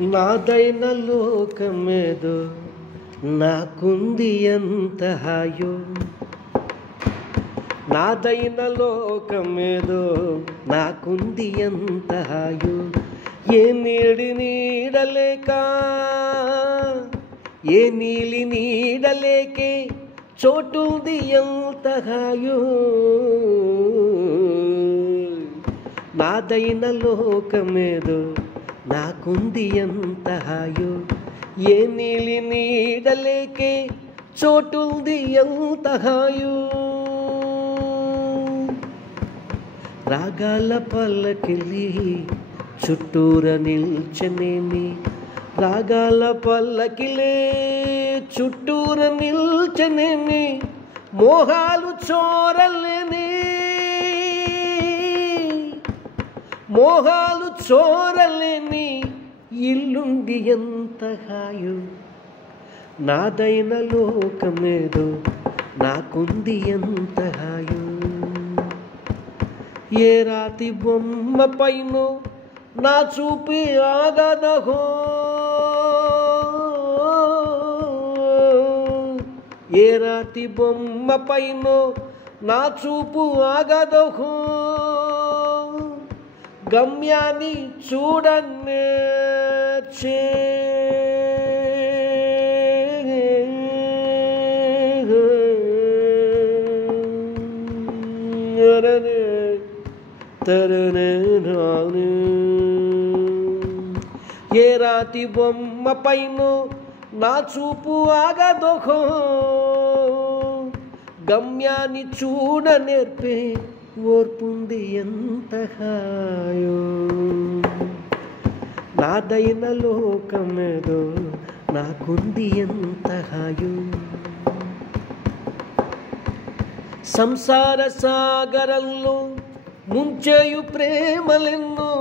నాదైన లోకమేదో నాకుంది ఎంత హాయో, నాదైన లోకమేదో నాకుంది ఎంత హాయో. ఏ నీడి నీడలేక ఏ నీలి నీడలేకే చోటుంది ఎంత హాయో. నాదైన లోకమేదో నాకుంది ఎంత హాయో. ఏ నీలి నీడలేకే చోటుంది ఎంత హాయో. రాగాల పల్లకిలి చుట్టూర నిల్చనేమి, రాగాల పల్లకిలే చుట్టూర నిల్చనేమి. మోహాలు చోరలేని మోహాలు చోరలేని ఇల్లుండి ఎంత హాయో. నాదైన లోకమేదో నాకుంది ఎంత హాయో. ఏ రాతి బొమ్మ పైన నా చూపి ఆగదహో, ఏ రాతి బొమ్మ పైన నా చూపు ఆగదహో. గమ్యాన్ని చూడనే ఏ రాతి బొమ్మ పైన నా చూపు ఆగదోహో. గమ్యాన్ని చూడ నేర్పే ఓర్పుంది ఎంత హాయో. నాదైన లోకమేదో నాకుంది ఎంత హాయో. సంసార సాగరంలో ముంచేయు ప్రేమలెన్నో,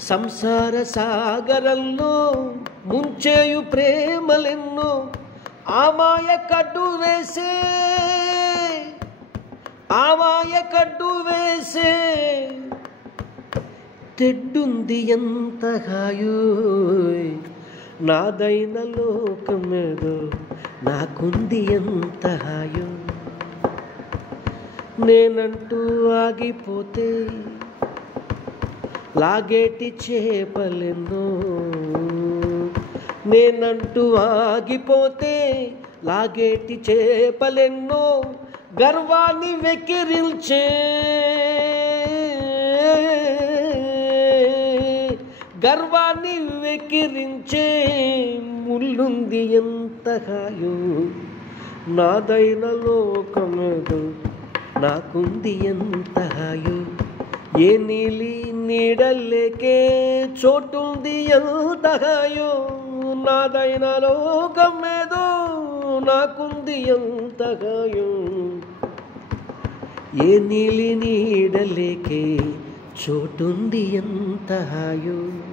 సంసార సాగరంలో ముంచేయు ప్రేమలెన్నో. ఆమాయ కడ్డు వేసే ఆమాయ కడ్డు వేసే తెడ్డుంది ఎంత హాయో. నాదైన లోకమేదో నాకుంది ఎంత హాయో. నేనంటూ ఆగిపోతే లాగేటి చేపలెన్నో, నేనంటూ ఆగిపోతే లాగేటి చేపలెన్నో. గర్వాన్ని వెక్కిరించే గర్వాన్ని వెక్కిరించే ముల్లుంది ఎంత హాయో. నాదైన లోకమేదో నాకుంది ఎంత హాయో. ఏ నీలి నీడలేకే చోటుంది ఎంత హాయో. నాదైన లోకమేదో నాకుంది ఎంత హాయో. ఏ నీలి నీడలేకే చోటుంది ఎంత హాయో.